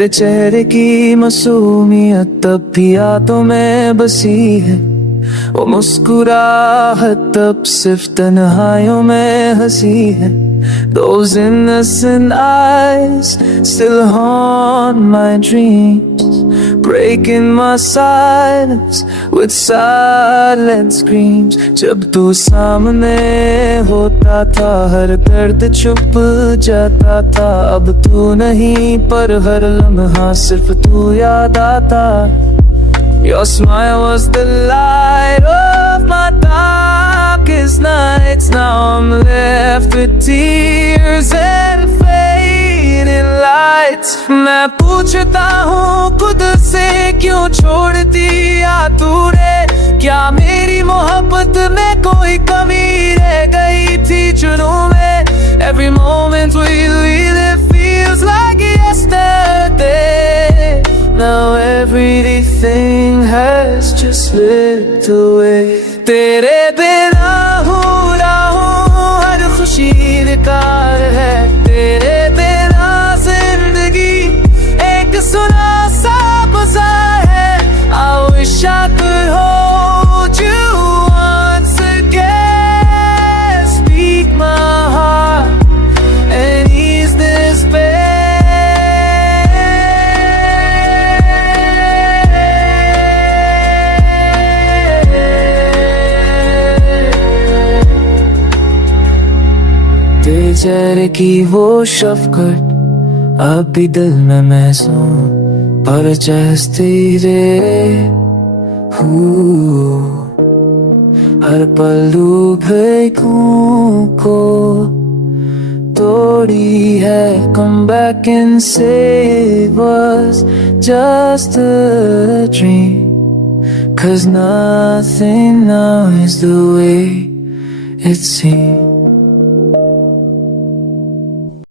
तेरे चेहरे की मासूमियत तब भी यादों में बसी है, वो मुस्कुराहट तब सिर्फ तन्हाइयों में हंसी है। Those innocent eyes still haunt my dreams, breaking my silence with silent screams. जब तू सामने होता था हर दर्द छुप जाता था, अब तू नहीं पर हर लम्हा सिर्फ तू याद आता। Your smile was the light of my darkest nights. Now I'm left with tears and fading lights. मैं पूछता हूँ खुद से क्यों छोड़ दिया तूने, क्या मेरी मोहब्बत में कोई कमी रह गई थी जुनून में। Every moment we live feels like yesterday. Now everything has just slipped away. तेरे बिना हूँ राहों हर खुशी बेकार है, तेरे बिना जिंदगी एक सुना सा गुजार है। I wish I could hold you once again, speak my heart and ease this pain. तेरे चेहरे की वो शफ़क़त अब भी दिल में महसूस पर चहचती रे। हर पल भूखों को तोड़ी है। Come back and say it was just a dream, 'cause nothing now is the way it seems.